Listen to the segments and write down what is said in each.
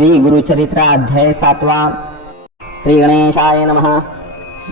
श्री गुरुचरित्र अध्याय 7 श्री गणेशाय नमः।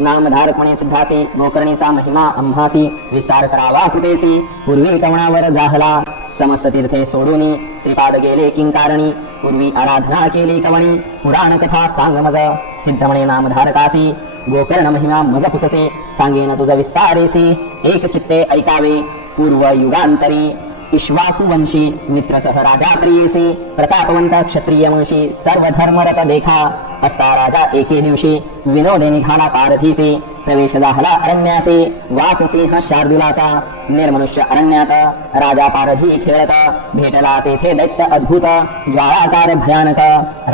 नामधारकपणे सिद्धासी गोकर्णीचा महिमा आम्हासी विस्तार करावा कृपेसी पूर्वी कवणावर जाहला समस्त तीर्थे सोडूनी श्रीपाद गेले किंकारणी पूर्वी आराधना केली कवणी पुराण कथा सांग मज सिद्ध म्हणे नामधारकासी गोकर्ण महिमा मज पुससे सांगेन तुझ विस्तारेसी एक चित्ते ऐकावे पूर्व युगांतरी इक्ष्वाकुवंशी मित्रसह राजा प्रियेसी प्रतापवंत क्षत्रिय वंशी सर्व धर्मरत देखा असता राजा एके दिवशी विनोदे निघाला पारधीसी प्रवेश झाला अरण्यासे वास सिंह शार्दुलाचा निर्मनुष्य अरण्यात राजा पारधी खेळत भेटला तेथे दैत्य अद्भुत ज्वाळाकार भयानक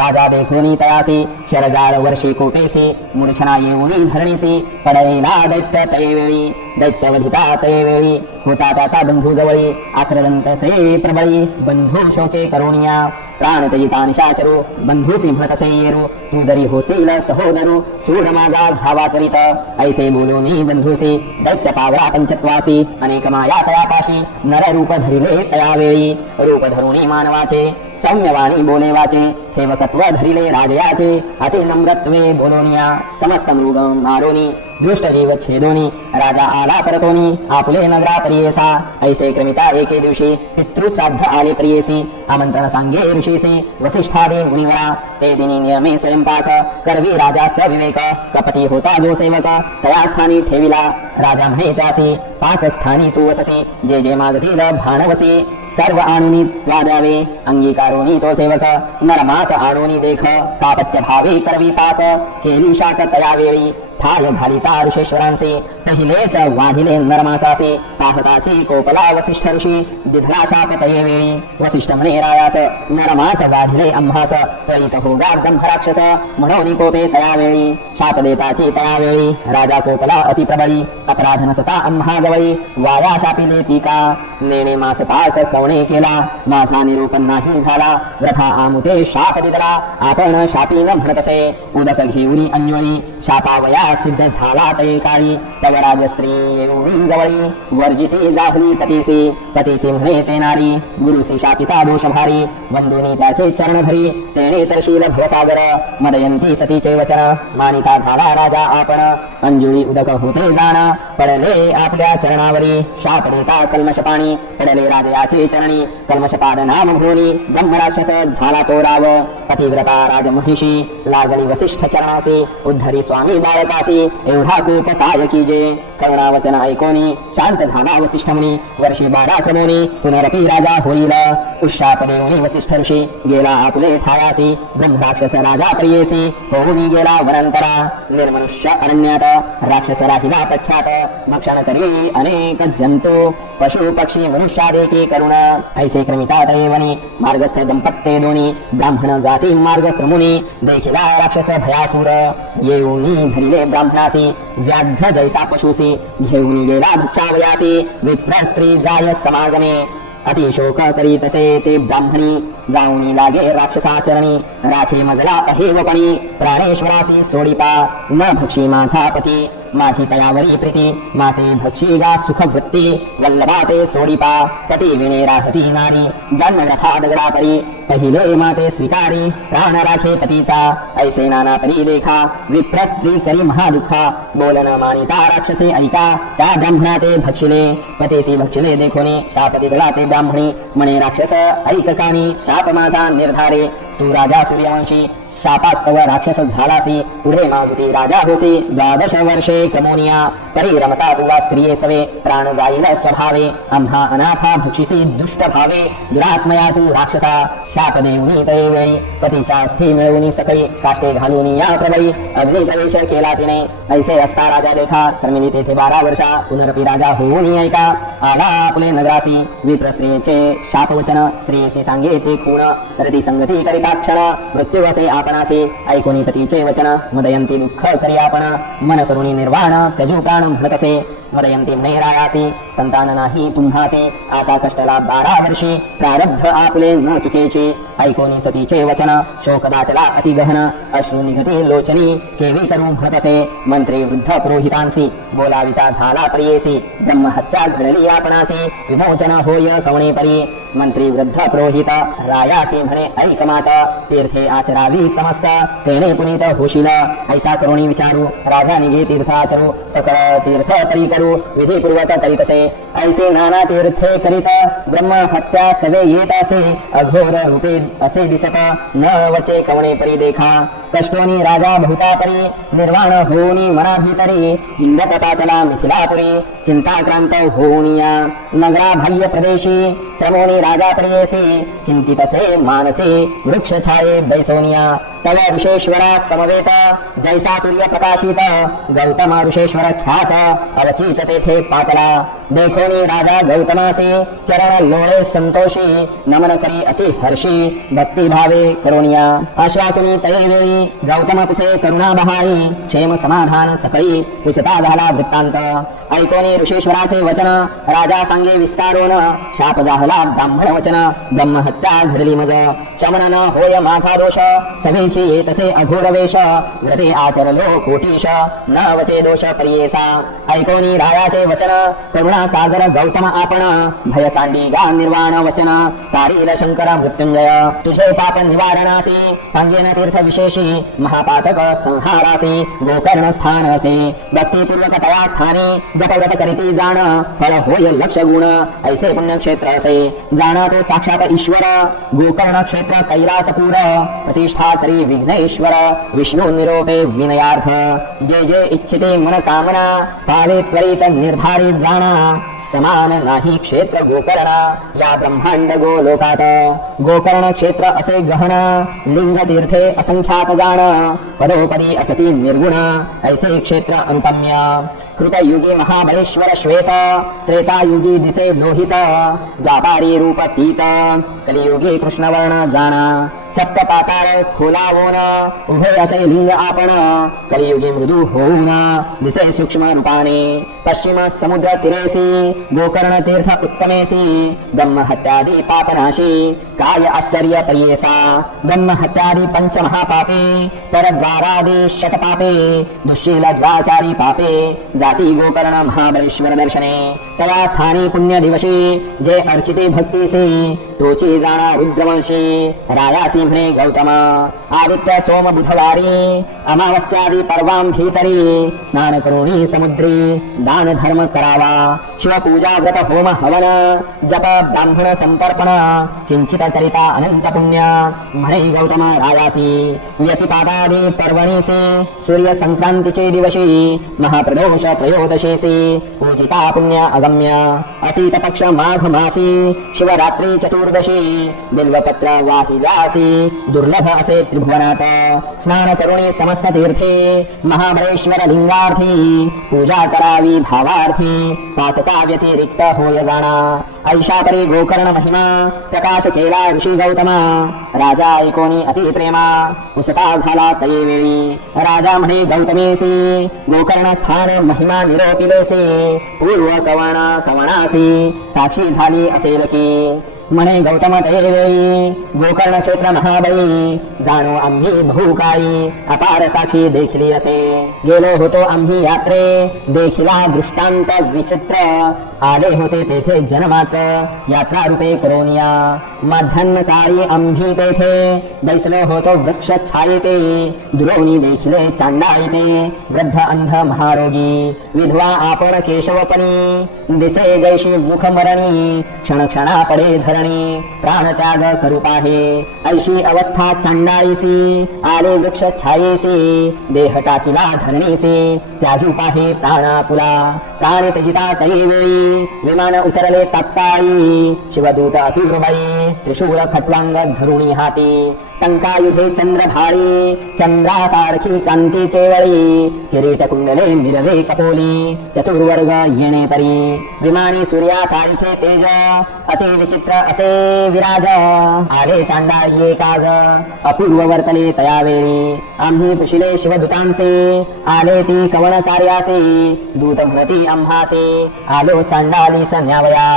राजा देखोनी तयासी शरगाळ वर्षी कोपेसी मूर्छना येऊनी धरणीसी पडलेला दैत्य तयवेळी दैत्यवधिता तयवेळी होता त्याचा बंधू जवळी आक्रदंत से प्रबळी बंधू शोके करुणिया प्राण तजिता निशाचरू बंधू सिंहतसे येरू तू जरी होसील सहोदरू सूड माझा धावा चरित ऐसे बोलूनी बंधूसी दैत्य पावरा पंचत्वासी अनेक माया तयापाशी नर रूप धरिले तयावेळी रूप धरुणी मानवाचे सौम्यवाणी बोले वाचे सेवकत्व धरिले राजयाचे अति नम्रत्वे बोलोनिया समस्त मृग मारोनी दृष्ट जीव छेदोनी राजा आला परतोनी आपुले नगरा प्रियेसा ऐसे क्रमिता एके दिवशी पितृश्राद्ध आले प्रियेसी आमंत्रण सांगे ऋषीसी वसिष्ठादे मुनिवरा ते दिनी नियमे स्वयंपाक करवी राजा सविवेक कपटी होता जो सेवक तया स्थानी ठेविला राजा म्हणे त्यासी पाकस्थानी तू वससी जे जे मागतील भाणवसी सर्व आणुनी त्वा द्यावे अंगीकारोनी तो सेवक नरमास आणोनी देख कापट्य भावे करवी पाक केली शाक तया वेळी थाय घालिता ऋषेश्वरांचे पहिलेच वाढिले नरमासासे पाहताची कोपला वसिष्ठ ऋषी दिधला शाप तये वेळी वसिष्ठ म्हणे रायास नरमास वाढिले आम्हास त्वरित होगा ब्रह्मराक्षस म्हणून कोपे तया वेळी शाप देताची तया वेळी राजा कोपला अति प्रबळी अपराध नसता आम्हा जवळी वाया शापिले टीका नेणे मास पाक कवणे केला माझा निरूपण नाही झाला व्रथा आमुते शाप दिदला आपण शापी न म्हणतसे उदक घेऊनी अन्योळी शापावया सिद्ध झाला ते काळी तव राजस्त्री येऊनी जवळी वर्जिती जाहली पतीसी म्हणे ते नारी गुरुसी शापिता दोष भारी वंदुनी त्याचे चरण धरी तेणे तरशील भवसागर मदयंती सतीचे वचन मानिता झाला राजा आपण अंजुळी उदक होते जाण पडले आपल्या चरणावरी शाप देता कल्मश पाणी पडले राजयाचे चरणी कल्मशपाद नाम भूनी ब्रह्मराक्षस झाला तो राव पतिव्रता राजमहिषी लागली वसिष्ठ चरणासी उद्धरी स्वामी बाळकासी एवढा कोप काय कीजे करुणावचन ऐकोनी शांत झाला वसिष्ठ मुनी वर्षी 12 क्रमोनी पुनरपी राजा होईल उशाप देऊनी वसिष्ठ ऋषी गेला आपले ठायासी ब्रह्मराक्षस राजा प्रियेसी होऊनी गेला वनंतरा निर्मनुष्य अरण्यात राक्षस राहिला प्रख्यात भक्षण करी अनेक जंतू पशु पक्षी मनुष्यादेखी करुणा ऐसे क्रमिता दैवनी मार्गस्थ दंपत्ते दोनी ब्राह्मण जाती मार्ग क्रमुनी देखिला राक्षस भयासुर येऊनी धरिले ब्राह्मणासी व्याघ्र जैसा पशुसी घेऊन गेला भिक्षावयासी विप्र स्त्री जाय समागमे अतिशोक करीतसे ते ब्राह्मणी जाऊनी लागे राक्षसाचरणी राखे मजला अहेवपणी प्राणेश्वरासी सोडिपा न भक्षी माझा पती माझी तयावरी प्रीती माते भक्षी गा सुखवृत्ती वल्लभा ते सोडिपा पती विणे राहती नारी जन्म रथा दगडा परी पहिले माते स्वीकारी प्राण राखे पतीचा ऐसे नाना परी देखा विप्र स्त्री करी महादुःखा बोलन मानिता राक्षसे ऐका त्या ब्राह्मणा ते भक्षिले पतीसी भक्षिले देखोनी शाप दिला ते ब्राह्मणी म्हणे राक्षस ऐककानी शाप माझा निर्धारे तू राजा सूर्यवंशी शापास्तव राक्षस झालासी पुढे मागुती राजा होसी 12 वर्षे क्रमोनिया परी रमता तुला स्त्रिये सवे प्राण जाईल स्वभावे आम्हा अनाथा भक्षिसी दुष्ट भावे दुरात्मया तू राक्षसा शाप देऊनी तैवेळी पतीच्या स्थी मिळवूनी सकळी काष्टे घालूनी या प्रबळी अग्नी प्रवेश केला तिने ऐसे असता राजा देखा कर्मिनी तेथे 12 वर्षा पुनरपी राजा होऊनी ऐका आला आपले नगरासी विप्र स्त्रियेचे शापवचन स्त्रियेसी सांगे ते खूण रती संगती करिता क्षण मृत्यू असे आपणासी ऐकोनी पतीचे वचन मदयंती दुःख करी आपण मन करुणी निर्वाण त्यजू प्राण म्हणतसे मदयंती म्हणे रायासी संतान नाही तुम्हासी आता कष्टला 12 वर्षी प्रारब्ध आपले न चुकेची ऐकोनी सतीचे वचन शोक दाटला अति गहन अश्रू निघती लोचनी केवी करू म्हणतसे मंत्री वृद्ध पुरोहितांसी बोलाविता झाला प्रियेसी ब्रह्महत्या घडली आपणासी विमोचन होय कवणे परी मंत्री वृद्ध पुरोहित रायासी म्हणे ऐक मात तीर्थे आचरावी समस्त तेने पुनीत होशील ऐसा करुणी विचारू राजा निघे तीर्थाचरू सकळ तीर्थ तरी करू विधीपूर्वक करीतसे ऐसे नाना तीर्थे करीत ब्रह्म हत्या सवे येत असे अघोर रूपे असे दिसत न वचे कवणे परी देखा कष्टोनी राजा बहुता परी निर्वाण होऊनी मना भीतरी हिंदत पातला मिथिलापुरी चिंताक्रांत होऊनिया नगरा बाह्य प्रदेशी श्रमोनी राजा प्रियसी चिंतितसे मानसी वृक्ष छाये बैसोनिया तव ऋषेश्वरा समवेत जैसा सूर्य प्रकाशित गौतम ऋषेश्वर ख्यात अवचित तेथे पातला देखोनी राजा गौतमासे चरण लोळे संतोषी नमन करी अति हर्षी भक्ती भावे करोनिया आश्वासुनी तये वेळी गौतम पुसे करुणा बहाई क्षेम समाधान सकळी पुसता झाला वृत्तांत ऐकोनी ऋषेश्वराचे वचन राजा सांगे विस्तारोन शाप जाहला ब्राह्मण वचन ब्रह्महत्या घडली मज शमन न होय माझा दोष सभेची येतसे अघोर वेश व्रते आचरलो कोटीश न वचे दोष परियेसा ऐकोनी रायाचे वचन करुणा सागर गौतम आपण भय सांडिगा निर्वाण वचन तारील शंकर मृत्युंजय तुझे पाप निवारणासी सांगेन तीर्थ विशेषी महापातक संहारासी गोकर्ण स्थान असे भक्तीपूर्वक तया स्थानी जपव्रत करीती जाण फल होय लक्ष गुण ऐसे पुण्यक्षेत्र असे जाणा तो साक्षात ईश्वर गोकर्ण क्षेत्र कैलासपूर प्रतिष्ठा करी विघ्नेश्वर विष्णू निरोपे विनयार्थ जे जे इच्छिते मन कामना पावे त्वरित निर्धारित जाणा समान नाही क्षेत्र गोकर्ण या ब्रह्मांड गोलोकात गोकर्ण क्षेत्र असे गहन लिंग तीर्थे असंख्यात जाण पदोपदी असती निर्गुण ऐसे क्षेत्र अनुपम्य कृतयुगी महाबळेश्वर श्वेत त्रेतायुगी दिसे लोहित व्यापारी रूप तीत कलियुगी कृष्णवर्ण जाणा सप्त पाताळ खोलावून उभे असे लिंग आपण कलियुगी मृदू होऊन दिसे सूक्ष्म रूपाने पश्चिम समुद्र तिरेसी गोकर्ण तीर्थ उत्तमेसी ब्रह्महत्यादी पापनाशी काय आश्चर्य परियेसा ब्रह्महत्यादी पंच महापापे परद्वारादी षटपापे दुःशील द्वाचारी पापे जाती गोकर्ण महाबळेश्वर दर्शने तया स्थानी पुण्य दिवशी जे अर्चिते भक्तीसी तोची जाणा रुद्रवंशी रायासी म्हणे गौतम आदित्य सोम बुधवारी अमावस्यादी पर्वां भीतरी स्नान करुणी समुद्री दान धर्म करावा शिवपूजा व्रत होम हवन जप ब्राह्मण संतर्पण किंचित करिता अनंत पुण्य म्हणे गौतम रायासी व्यतिपादादी पर्वणीसी सूर्य संक्रांतीचे दिवशी महाप्रदोष त्रयोदशीसी पूजिता पुण्य अगम्य असीत पक्ष माघ मासी शिवरात्री चतुर्दशी बिल्वपत्र वाहिल्यासी दुर्लभ असे त्रिभुवनात स्नान करुणी समस्त तीर्थे महाबळेश्वर लिंगार्थी पूजा करावी भावार्थी पातका व्यतिरिक्त होय जाणा ऐशा परी गोकर्ण महिमा प्रकाश केला ऋषी गौतमा राजा ऐकोनी अति प्रेमा उसता झाला तये वेळी राजा म्हणे गौतमेसी गोकर्ण स्थान महिमा निरोपिलेसी पूर्व कवण कवणासी साक्षी झाली असेल की म्हणे गौतम तये वेळी गोकर्ण क्षेत्र महाबळी जाणो आम्ही बहुकाई अपार साक्षी देखली असे गेलो होतो आम्ही यात्रे देखिला दृष्टांत विचित्र आले होते तेथे जनमात्र यात्रा रूपे करोनिया मध्यान्हकाळी आम्ही तेथे बैसलो होतो वृक्ष छायेते दुरोणी देखिले चांडाळीते वृद्ध अंध महारोगी विधवा आपण केशवपणी दिसे जैशी मुखमरणी क्षण क्षणा पडे धरणी प्राणत्याग करू पाहे ऐशी अवस्था चांडाळीसी आले वृक्ष छायेसी देह टाकिला धरणीसी त्याजू पाहे प्राणापुला प्राणी तजिता तये वेळी विमान उतरले तात्काळी शिवदूत अतुर्बाई त्रिशूळ खट्वांग धरुणी हाती टंकायुधे चंद्रभाळी चंद्रासारखी कांती केवळी किरीट कुंडले मिरवे कपोली चतुर्वर्ग येणे परी विमानी सूर्यासारखे तेज अति विचित्र असे विराज आले चांडाळी काज अपूर्व वर्तले तया वेळी आम्ही पुशिले शिवदूतांसे आले ती कवण कार्यासे दूत म्हणती आम्हासे आलो चांडाळीस न्यावया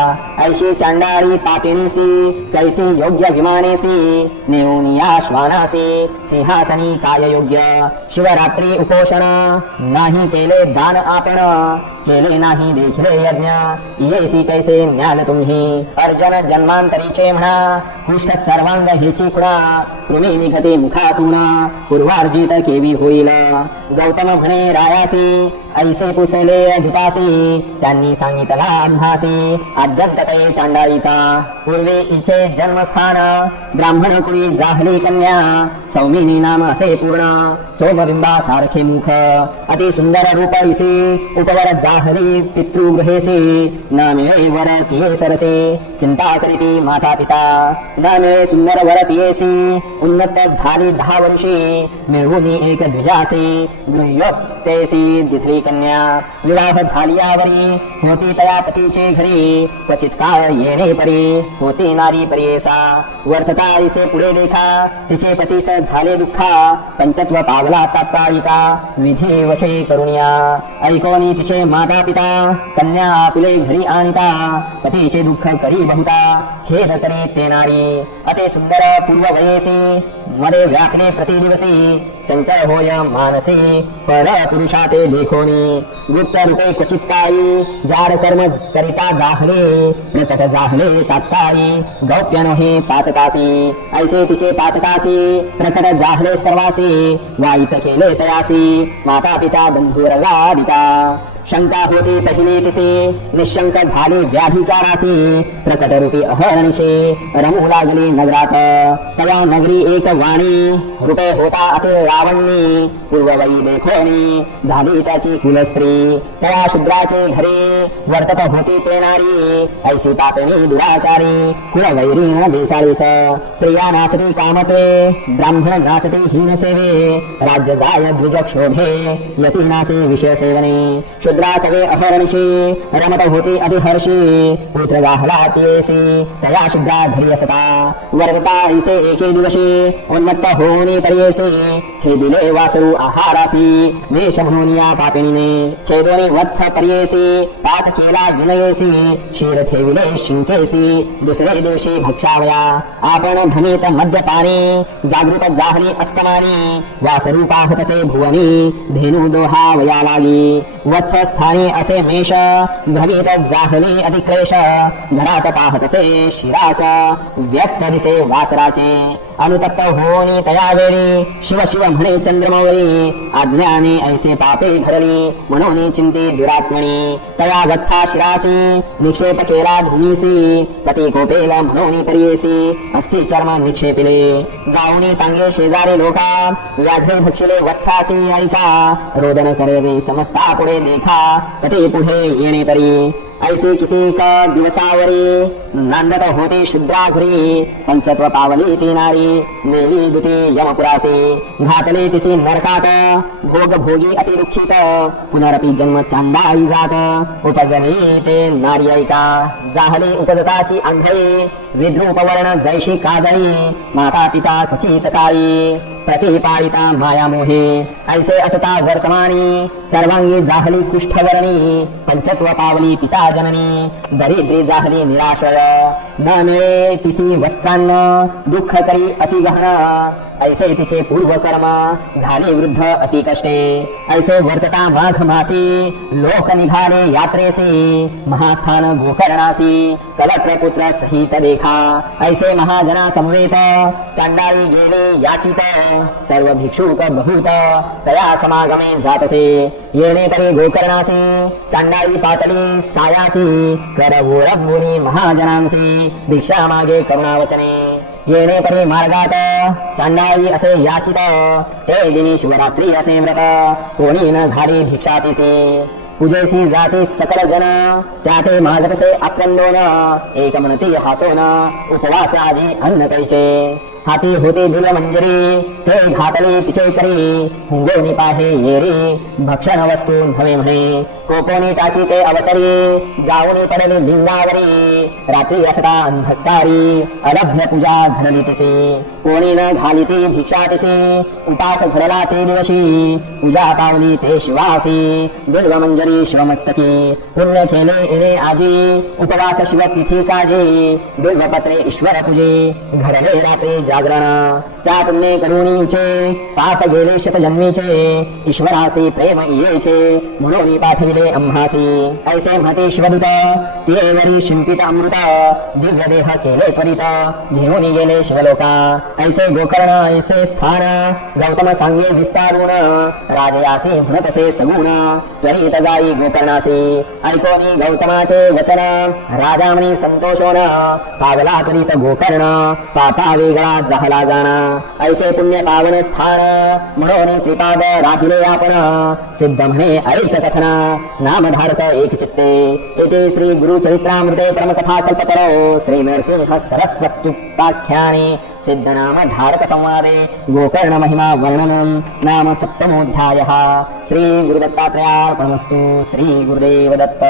ऐशी चांडाळी पापिणीसी कैसी योग्य विमानेसी नेऊनिया श्वानासी सिंहासनी काय योग्य शिवरात्री उपोषण नाही केले दान आपण केले नाही देखिले यज्ञ येसी कैसे न्याल तुम्ही अर्जन जन्मांतरीचे म्हणा कुष्ठ सर्वांग हेची खुणा कृमी निघते मुखातून पूर्वार्जित केवी होईल गौतम म्हणे रायासी ऐसे पुसले दुतासी त्यांनी सांगितला अंधासी आद्यंत काही चांडाळीचा पूर्वी इचे जन्मस्थान ब्राह्मण कुळी जाहली कन्या सौमिनी नाम असे पूर्ण सोमबिंबा सारखे मुख अति सुंदर रूप ऐसे उपवर जाहली पितृगृहेसी न मिळे वर तिये सरसे चिंता करीती माता पिता न मिळे सुंदर वर तियेसी उन्नत झाली 10 वर्षी मिळवून एक द्विजासी गृह्योक्तेसी दिथली कन्या विवाह झाली यावरी होती तया पतीचे घरी क्वचित काळ येणे परी होती नारी परियेसा वर्थता ऐसे पुढे देखा तिचे पतीस झाले दुःखा पंचत्व पावला तात्कालिका विधी वशे करुणिया ऐकोनी तिचे माता पिता कन्या आपुले घरी आणिता पतीचे दुःख करी बहुता खेद करी ते नारी अति सुंदर पूर्व वयेसी मध्ये व्याखने प्रतिदिवसी चंचल होय मानसी पर पुरुषा ते देखोनी गुप्त रूपे क्वचित पायी जार कर्म करिता जाहले प्रकट जाहले तात्काळी गौप्य नोहे पातकासी ऐसे तिचे पातकासी प्रकट जाहले सर्वासी वाईत केले तयासी माता पिता बंधुरगादिका शंका होती पहिली तिसे निशंक झाली व्याभिचारासी प्रकट रूपी अहर्निशे रमू लागली नगरात तया नगरी एक वाणी रूपे होता अति लावणी पूर्ववयी देखोनी झाली त्याची कुलस्त्री तया शूद्राचे घरी वर्तत होती ते नारी ऐसी पापिणी दुराचारी कुलवैरी न बेचाळीस स्त्रिया नासती कामत्वे ब्राह्मण नासती हीन सेवे राज्य जाय द्विज क्षोभे यती नासे विषय सेवने शूद्रा सवे अहर्निशी रमत होती अधिहर्षी पुत्र गाहला तेसी तया शूद्रा घरी असता वर्गता ऐसे एके दिवशी उन्मत्त होनी परियेसी छेदिले वासरू आहारासी वेश म्हणून या पापिणीने छेदोनी वत्स परियेसी पाक केला विनयेसी शीर ठेविले शिंकेसी दुसरे दिवशी भक्षावया आपण धनीत मद्यपानी जागृत जाहली अस्तमानी वासरू पाहतसे भुवनी धेनु दोहावया लागी वत्स स्थानी असे मेष भ्रमित जाहली अतिक्लेश घरात पाहतसे शिरास व्यक्त दिसे वासराचे अनुतप्त होनी तया वेळी शिव शिव म्हणे चंद्रमौळी अज्ञाने ऐसे पापे घडली म्हणून चिंते दुरात्मणी तया वत्सा शिरासी निक्षेप केला भूमीसी पती कोपेल म्हणून परियेसी अस्ति चर्म निक्षेपिले जाऊनी सांगे शेजारी लोका व्याघ्रे भक्षिले वत्सासी ऐका रोदन करे समस्ता पुढे देखा पती पुढे येणे परी ऐसे कितीक दिवसावरी नांदत होते शुद्रा घरी पंचत्व पावली ती नारी नेली दुती यमपुरासी घातले तिसी नरकात भोग भोगी अति दुःखित पुनरपि जन्म चांडाळी जात उपजली ते नारी ऐका जाहली उपजताची आंधळी विद्रूपवर्ण जैशी काजळी माता पिता क्वचित काळी प्रतिपालिता माया मोहे ऐसे असता वर्तमानी सर्वांगी जाहली कुष्ठवर्णी पंचत्व पावली पिता जननी दरिद्री जाहली निराशय न मिळे तिसी वस्त्रान्न दुःख करी अति गहन ऐसे तिचे पूर्वकर्म झाले वृद्ध अति कष्टे ऐसे वर्तता माघ मासी लोक निघाले यात्रेसी महास्थान गोकर्णासी कलत्र पुत्र सहित देखा ऐसे महाजना समवेत चांडाळी गेली याचित सर्व भिक्षुक बहुत तया समागमे जातसे येणे परी गोकर्णासी चांडाळी पातली सायासी करवोरंबुनी महाजनांसी दीक्षा मागे करुणावचने येणे परी मार्गात चांडाळी असे याचित ते दिनी शिवरात्री असे व्रत कोणी न घाली भिक्षातिसी पूजेसी जाती सकल जन त्याते मागतसे आक्रंदोन एक म्हणती हासोन उपवास आजी अन्न कैचे हाती होते बिलमंजरी ते घातले तिचे करी हुंगोनी पाहे येरी भक्षण वस्तू नव्हे म्हणे कोकोनी टाकी ते अवसरी जाऊनी पडली लिंगावरी रात्री असता अंधकारी अलभ्य पूजा घडली तिसी कोणी न घाली ती भिक्षा तिसी उपास घडला ते दिवशी पूजा पावली ते शिवासी बिल्वमंजरी शिवमस्तकी पुण्य केले इने आजी उपवास शिव तिथी काजे बिल्वपत्रे ईश्वर पूजे घडले रात्री जागरण त्या पुण्ये करुणीचे पाप गेले शतजन्मीचे ईश्वरासी प्रेम येचे म्हणून पाठविले आम्हासी ऐसे म्हणते शिवदूत तेवरी शिंपित अमृत दिव्य देह केले त्वरित घेऊन गेले शिवलोका ऐसे गोकर्ण ऐसे स्थान गौतम सांगे विस्तारून राजयासी म्हणतसे सगुण त्वरित जाई गोकर्णासी ऐकोनी गौतमाचे वचन राजा म्हणी संतोषोन पावला त्वरित गोकर्ण पापा वेगळा जहला जाणा ऐसे पुण्य पावन स्थान म्हणून श्रीपाद राखिले आपण सिद्ध म्हणे ऐक कथन नामधारक एक चित्ते येथे श्री गुरु चरित्रामृते परमकथा कल्पतरो श्री नरसिंह सरस्वत्युपाख्याने सिद्ध नाम धारक संवादे गोकर्ण महिमा वर्णनम नाम सप्तमोऽध्यायः श्री गुरुदत्तात्रेयार्पणमस्तु श्री गुरुदेव दत्त।